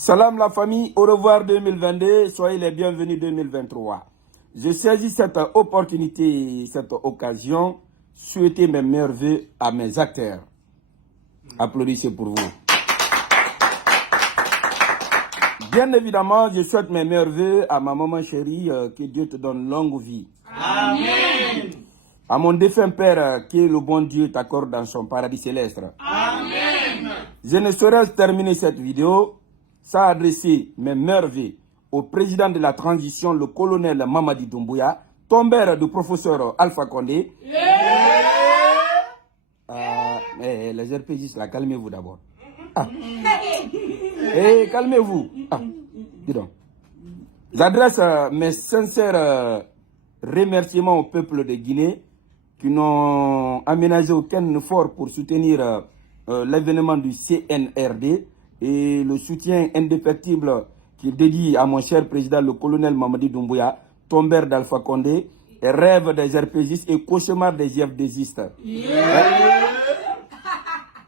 Salam la famille, au revoir 2022, soyez les bienvenus 2023. Je saisis cette opportunité, cette occasion, souhaiter mes meilleurs vœux à mes acteurs. Applaudissez pour vous. Bien évidemment, je souhaite mes meilleurs vœux à ma maman chérie, que Dieu te donne longue vie. Amen. À mon défunt père, que le bon Dieu t'accorde dans son paradis céleste. Amen. Je ne saurais terminer cette vidéo sans adresser mes meilleurs vœux au président de la transition, le colonel Mamadi Doumbouya, tombeur du professeur Alpha Condé. Les RPGistes là, calmez-vous d'abord. Calmez-vous. Dis donc. J'adresse mes sincères remerciements au peuple de Guinée qui n'ont aménagé aucun effort pour soutenir l'événement du CNRD et le soutien indéfectible qui dédie à mon cher président, le colonel Mamadi Doumbouya, tombeur d'Alpha Condé, et rêve des RPGistes et cauchemar des IFDistes.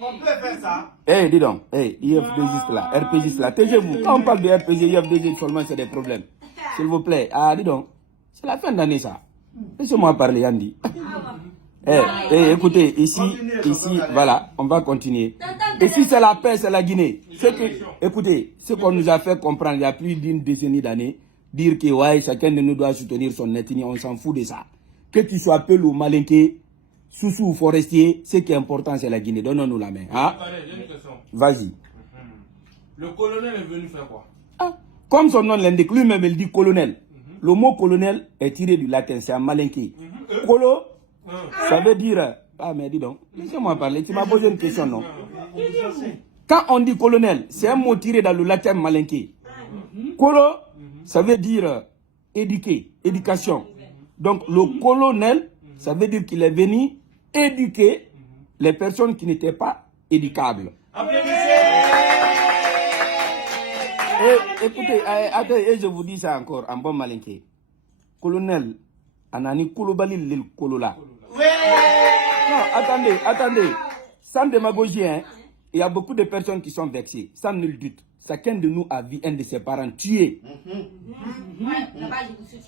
On peut faire ça. Dis donc, IFDistes là, RPGistes là, taisez-vous. Quand on parle de RPG, IFDistes seulement, c'est des problèmes. S'il vous plaît, dis donc, c'est la fin d'année ça. Laissez-moi parler, Yandy. Écoutez, ici, voilà, on va continuer. Ici, c'est la paix, c'est la Guinée. Écoutez, ce qu'on nous a fait comprendre il y a plus d'une décennie d'années, dire que ouais, chacun de nous doit soutenir son ethnie, on s'en fout de ça. Que tu sois Peul ou Malinké, Soussou ou Forestier, ce qui est important, c'est la Guinée. Donnons-nous la main. Hein? J'ai une question. Vas-y. Le colonel est venu faire quoi? Comme son nom l'indique, lui-même il dit colonel. Le mot colonel est tiré du latin, c'est un malinké. Colo, ça veut dire... mais dis donc, laissez-moi parler, tu m'as posé une question, non? Quand on dit colonel, c'est un mot tiré dans le latin malinké. Colo, ça veut dire éduquer, éducation. Donc le colonel, ça veut dire qu'il est venu éduquer les personnes qui n'étaient pas éducables. Écoutez, attendez, je vous dis ça encore en bon malinké. Colonel, Anani Kouloubali Lil Kolola. Non, attendez. Sans démagogie, hein, il y a beaucoup de personnes qui sont vexées, sans nul doute. Chacun de nous a vu un de ses parents tué.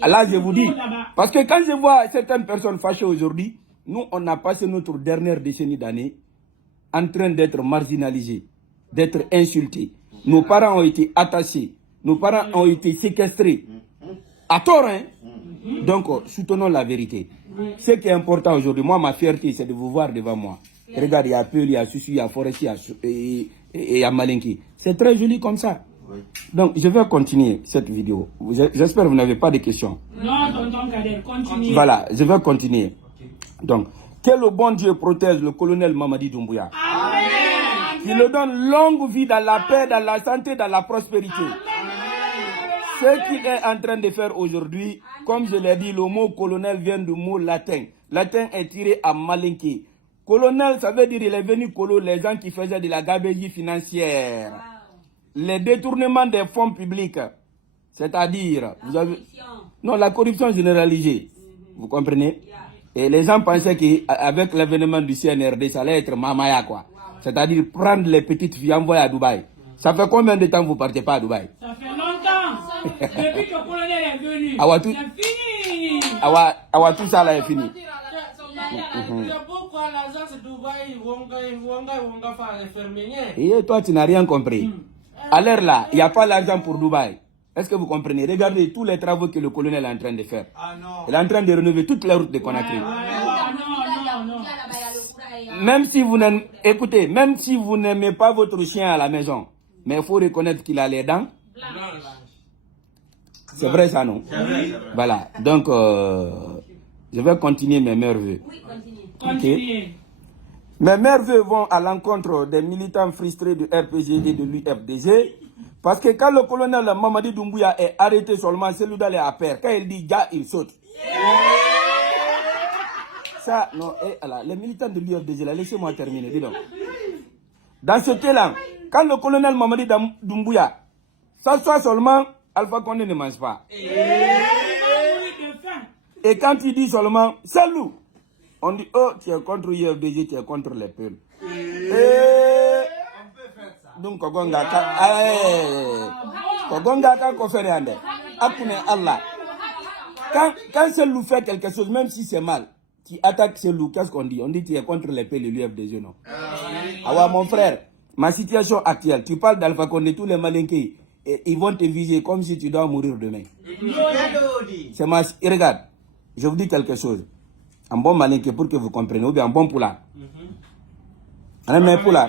Là, je vous dis, parce que quand je vois certaines personnes fâchées aujourd'hui, nous, on a passé notre dernière décennie d'années en train d'être marginalisés, d'être insultés. Nos parents ont été attachés, nos parents ont été séquestrés. À tort, hein? Donc, soutenons la vérité. Ce qui est important aujourd'hui, moi, ma fierté, c'est de vous voir devant moi. Regarde, il y a Peul, il y a Soussou, il y a Forestier, et il y a Malinké. C'est très joli comme ça. Donc, je vais continuer cette vidéo. J'espère que vous n'avez pas de questions. Non, tonton Kader, continue. Voilà, je vais continuer. Donc, que le bon Dieu protège le colonel Mamadi Doumbouya. Amen. Qu'il le donne longue vie dans la paix, dans la santé, dans la prospérité. Ce qu'il est en train de faire aujourd'hui, comme je l'ai dit, le mot colonel vient du mot latin. Latin est tiré à malinké. Colonel, ça veut dire qu'il est venu colo les gens qui faisaient de la gabegie financière. Les détournements des fonds publics. C'est-à-dire, vous avez... Non, la corruption généralisée. Vous comprenez? Et les gens pensaient qu'avec l'événement du CNRD, ça allait être mamaya, quoi. C'est-à-dire prendre les petites filles envoyées à Dubaï. Ça fait combien de temps que vous ne partez pas à Dubaï? Ça fait longtemps. Depuis que le colonel est venu. C'est fini. Tout ça là est fini. Et toi, tu n'as rien compris. À l'heure là, il n'y a pas l'argent pour Dubaï. Est-ce que vous comprenez? Regardez tous les travaux que le colonel est en train de faire. Il est en train de rénover toutes les routes de Conakry. Même si vous n'aimez, écoutez, même si vous n'aimez pas votre chien à la maison, mais il faut reconnaître qu'il a les dents. C'est vrai ça, non? Voilà. Donc, je vais continuer mes meilleurs vœux. Oui, continue. Mes meilleurs vœux vont à l'encontre des militants frustrés du RPG et de l'UFDG. Parce que quand le colonel Mamadi Doumbouya est arrêté seulement, c'est lui d'aller à pair. Quand il dit gars, il saute. Ça, non, les militants de l'UFDG, laissez-moi terminer, dis donc. Dans ce cas-là, quand le colonel Mamadi Doumbouya s'assoit seulement, Alpha Condé ne mange pas. Et quand il dit seulement, c'est nous, on dit, oh, tu es contre l'UFDG, tu es contre les Peuls. On peut faire ça. Donc, Kogonga, Kofereande. Akune Allah. Quand ce loup fait quelque chose, même si c'est mal, qui attaque ce loup, qu'est-ce qu'on dit? On dit qu'il est contre les PLU, l'UFDG, non? Ah, mon frère, ma situation actuelle, tu parles d'Alpha Condé, tous les malinqués, ils vont te viser comme si tu dois mourir demain. C'est ma... Regarde, je vous dis quelque chose. Un bon malinqué pour que vous compreniez, ou bien un bon poula. Un bon poula.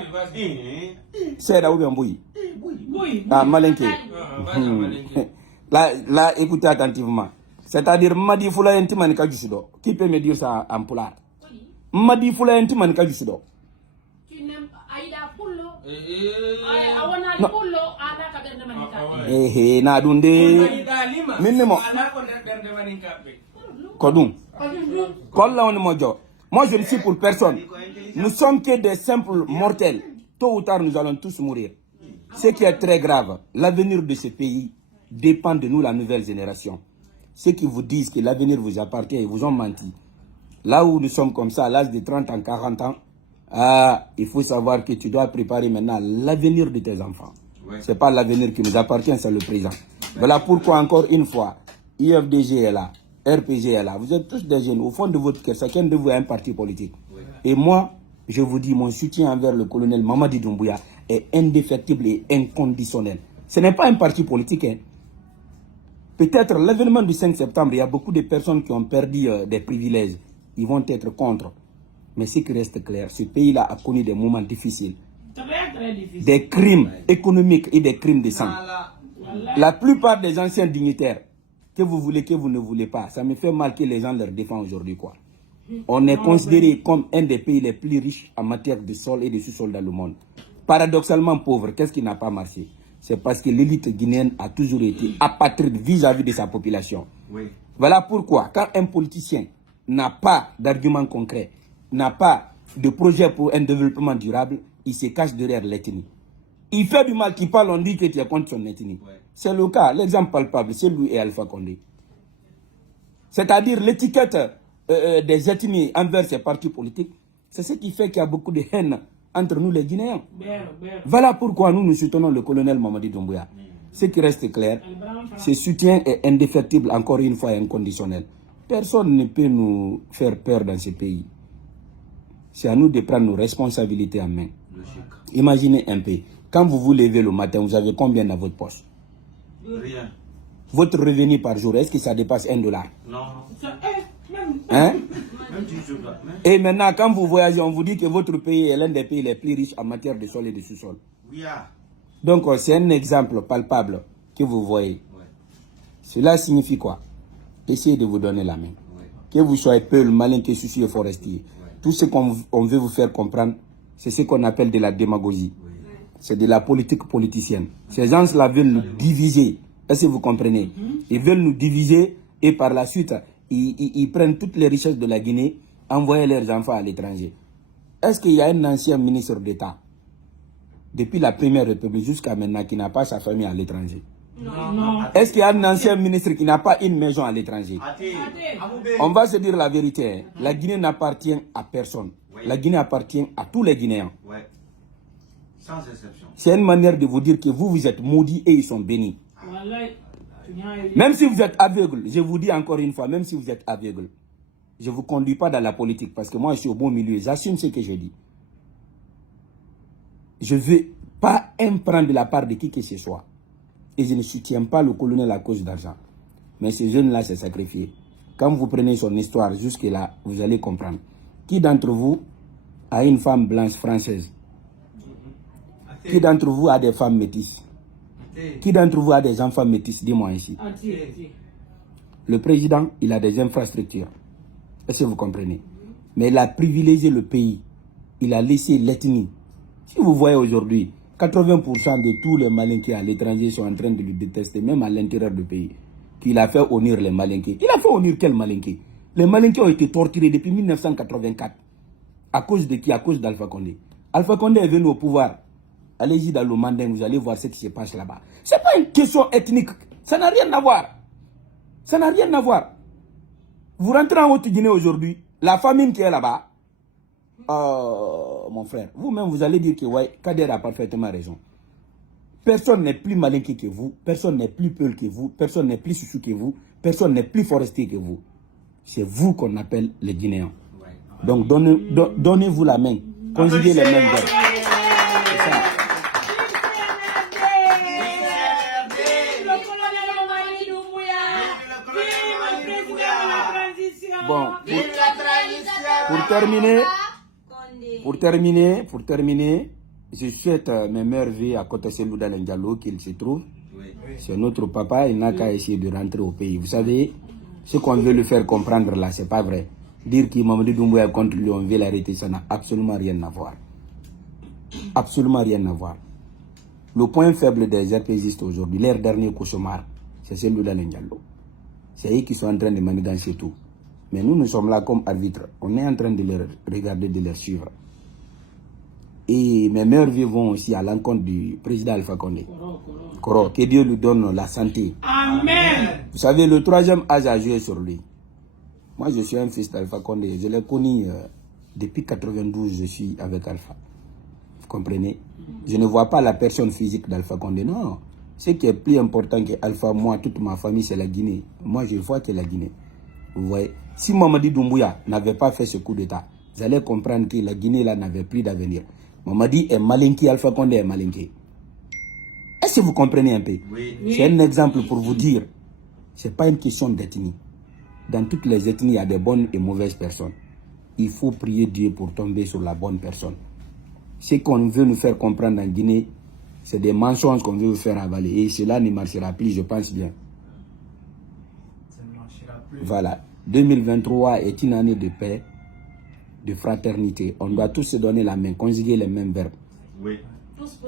C'est là ou bien bouilli. Ah, malinqué. Là, écoutez attentivement. C'est-à-dire, Madi Foula Entimanika Jusudo. Qui peut me dire ça en poulard? Madi Foula Entimanika Jusudo. Tu n'aimes pas Aïda Poullo? Nadunde. Minimo. Kodum. Moi, je ne suis pour personne. Nous sommes que des simples mortels. Tôt ou tard, nous allons tous mourir. Ce qui est très grave, l'avenir de ce pays dépend de nous, la nouvelle génération. Ceux qui vous disent que l'avenir vous appartient, ils vous ont menti. Là où nous sommes comme ça, à l'âge de 30 ans, 40 ans, il faut savoir que tu dois préparer maintenant l'avenir de tes enfants. Ouais. Ce n'est pas l'avenir qui nous appartient, c'est le présent. Voilà pourquoi, encore une fois, IFDG est là, RPG est là. Vous êtes tous des jeunes. Au fond de votre cœur, chacun de vous a un parti politique. Ouais. Et moi, je vous dis, mon soutien envers le colonel Mamadi Doumbouya est indéfectible et inconditionnel. Ce n'est pas un parti politique, hein. Peut-être l'événement du 5 septembre, il y a beaucoup de personnes qui ont perdu des privilèges. Ils vont être contre. Mais ce qui reste clair, ce pays-là a connu des moments difficiles. Très difficiles. Des crimes économiques et des crimes de sang. La plupart des anciens dignitaires, que vous voulez, que vous ne voulez pas, ça me fait mal que les gens leur défendent aujourd'hui, quoi. On est considéré comme un des pays les plus riches en matière de sol et de sous-sol dans le monde. Paradoxalement pauvre, qu'est-ce qui n'a pas marché? C'est parce que l'élite guinéenne a toujours été apatride vis-à-vis de sa population. Oui. Voilà pourquoi, quand un politicien n'a pas d'argument concret, n'a pas de projet pour un développement durable, il se cache derrière l'ethnie. Il fait du mal, qui parle, on dit que tu es contre son ethnie. Ouais. C'est le cas, l'exemple palpable, c'est lui et Alpha Condé. C'est-à-dire l'étiquette des ethnies envers ces partis politiques, c'est ce qui fait qu'il y a beaucoup de haine entre nous les Guinéens. Voilà pourquoi nous soutenons le colonel Mamadi Doumbouya. Ce qui reste clair, ce soutien est indéfectible, encore une fois, et inconditionnel. Personne ne peut nous faire peur dans ce pays. C'est à nous de prendre nos responsabilités en main. Imaginez un peu, quand vous vous levez le matin, vous avez combien dans votre poche? Rien. Votre revenu par jour, est-ce que ça dépasse $1? Non. Hein? Et maintenant, quand vous voyagez, on vous dit que votre pays est l'un des pays les plus riches en matière de sol et de sous-sol. Donc, c'est un exemple palpable que vous voyez. Cela signifie quoi? Essayez de vous donner la main. Que vous soyez Peul, Malinké, Soucieux, Forestier. Tout ce qu'on veut vous faire comprendre, c'est ce qu'on appelle de la démagogie. C'est de la politique politicienne. Ces gens-là veulent nous diviser. Est-ce que vous comprenez? Ils veulent nous diviser et par la suite, ils prennent toutes les richesses de la Guinée, envoient leurs enfants à l'étranger. Est-ce qu'il y a un ancien ministre d'État, depuis la Première République jusqu'à maintenant, qui n'a pas sa famille à l'étranger? Non. Est-ce qu'il y a un ancien ministre qui n'a pas une maison à l'étranger? On va se dire la vérité. Hein. La Guinée n'appartient à personne. La Guinée appartient à tous les Guinéens. Sans exception. C'est une manière de vous dire que vous êtes maudits et ils sont bénis. Même si vous êtes aveugle, je vous dis encore une fois, même si vous êtes aveugle, je ne vous conduis pas dans la politique parce que moi je suis au bon milieu, j'assume ce que je dis. Je ne veux pas prendre de la part de qui que ce soit. Et je ne soutiens pas le colonel à cause d'argent. Mais ce jeune-là s'est sacrifié. Quand vous prenez son histoire jusque-là, vous allez comprendre. Qui d'entre vous a une femme blanche française? Qui d'entre vous a des femmes métisses? Qui d'entre vous a des enfants métis? Dis-moi ici. Le président, il a des infrastructures. Est-ce que vous comprenez? Mais il a privilégié le pays. Il a laissé l'ethnie. Si vous voyez aujourd'hui, 80% de tous les Malinqués à l'étranger sont en train de le détester, même à l'intérieur du pays. Qu'il a fait honneur les Malinqués. Il a fait honneur quel Malinqué? Les Malinqués ont été torturés depuis 1984. À cause de qui? À cause d'Alpha Condé. Alpha Condé est venu au pouvoir. Allez-y dans le Manding, vous allez voir ce qui se passe là-bas. Ce n'est pas une question ethnique. Ça n'a rien à voir. Ça n'a rien à voir. Vous rentrez en Haute-Guinée aujourd'hui, la famine qui est là-bas, mon frère, vous-même, vous allez dire que ouais, Kader a parfaitement raison. Personne n'est plus malinqué que vous, personne n'est plus peul que vous, personne n'est plus soussou que vous, personne n'est plus forestier que vous. C'est vous qu'on appelle les Guinéens. Donc donnez-vous la main, conjuguez les mêmes verbes. C'est ça. Bon, pour terminer, je souhaite mes meilleures vies à côté de Selouda Diallo qu'il se trouve. C'est notre papa, il n'a qu'à essayer de rentrer au pays. Vous savez, ce qu'on veut lui faire comprendre là, c'est pas vrai. Dire qu'il Mamadou Doumbouya est contre lui, on veut l'arrêter, ça n'a absolument rien à voir. Absolument rien à voir. Le point faible des RPGistes aujourd'hui, leur dernier cauchemar, c'est Selouda Diallo. C'est eux qui sont en train de manigancer tout. Mais nous sommes là comme arbitres. On est en train de les regarder, de les suivre. Et mes meilleurs vies vont aussi à l'encontre du président Alpha Condé. Koro, que Dieu lui donne la santé. Amen. Vous savez, le troisième âge a joué sur lui. Moi, je suis un fils d'Alpha Condé. Je l'ai connu depuis 92, je suis avec Alpha. Vous comprenez? Je ne vois pas la personne physique d'Alpha Condé. Non. Ce qui est plus important que Alpha, moi, toute ma famille, c'est la Guinée. Moi, je vois que la Guinée. Vous voyez? Si Mamadi Doumbouya n'avait pas fait ce coup d'État, vous allez comprendre que la Guinée là n'avait plus d'avenir. Mamadi est malinqué, Alpha Condé est malinqué. Est-ce que vous comprenez un peu? Oui. C'est un exemple pour vous dire, ce n'est pas une question d'ethnie. Dans toutes les ethnies, il y a des bonnes et mauvaises personnes. Il faut prier Dieu pour tomber sur la bonne personne. Ce qu'on veut nous faire comprendre en Guinée, c'est des mensonges qu'on veut vous faire avaler. Et cela ne marchera plus, je pense bien. Ça ne marchera plus. Voilà. 2023 est une année de paix, de fraternité. On doit tous se donner la main, conjuguer les mêmes verbes. Oui.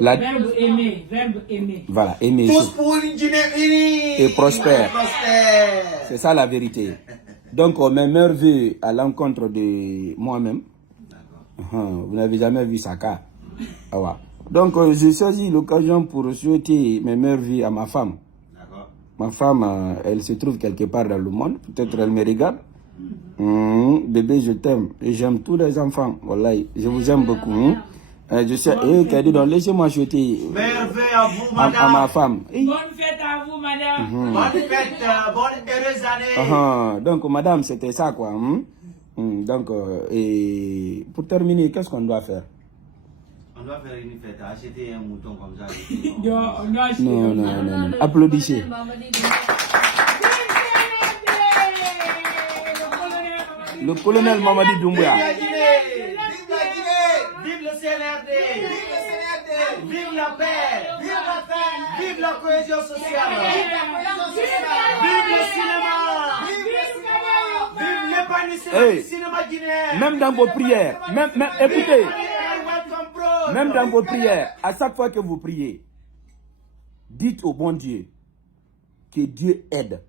Verbe aimer, verbe aimer. Voilà, aimer. Tous pour une Guinée unie et prospère. C'est ça la vérité. Donc, mes meilleurs vœux à l'encontre de moi-même. Vous n'avez jamais vu Saka. Ah ouais. Donc, j'ai saisi l'occasion pour souhaiter mes meilleurs vœux à ma femme. Ma femme, elle se trouve quelque part dans le monde. Peut-être elle me regarde. Bébé, je t'aime. Et j'aime tous les enfants. Voilà, je vous aime beaucoup. Je sais, donc laissez-moi souhaiter à vous, madame. À ma femme. Bonne fête à vous, madame. Bonne fête, bonne heureuse année. Donc, madame, c'était ça, quoi. Donc, et pour terminer, qu'est-ce qu'on doit faire? On doit faire une fête, acheter un mouton comme ça. Non. Applaudissez. Le colonel Mamadi Doumbouya. Vive le CNRD. Vive la paix. Vive la cohésion sociale. Vive le cinéma. Vive l'épanouissement du cinéma guinéen. Même dans vos prières, écoutez, même dans vos prières, à chaque fois que vous priez, dites au bon Dieu que Dieu aide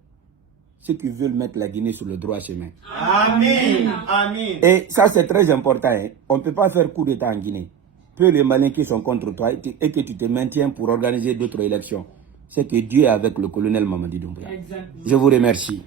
ceux qui veulent mettre la Guinée sur le droit chemin. Amen. Amen. Et ça, c'est très important. Hein. On ne peut pas faire coup d'État en Guinée. Peu les malins qui sont contre toi et que tu te maintiens pour organiser d'autres élections. C'est que Dieu est avec le colonel Mamadi Doumbouya. Je vous remercie.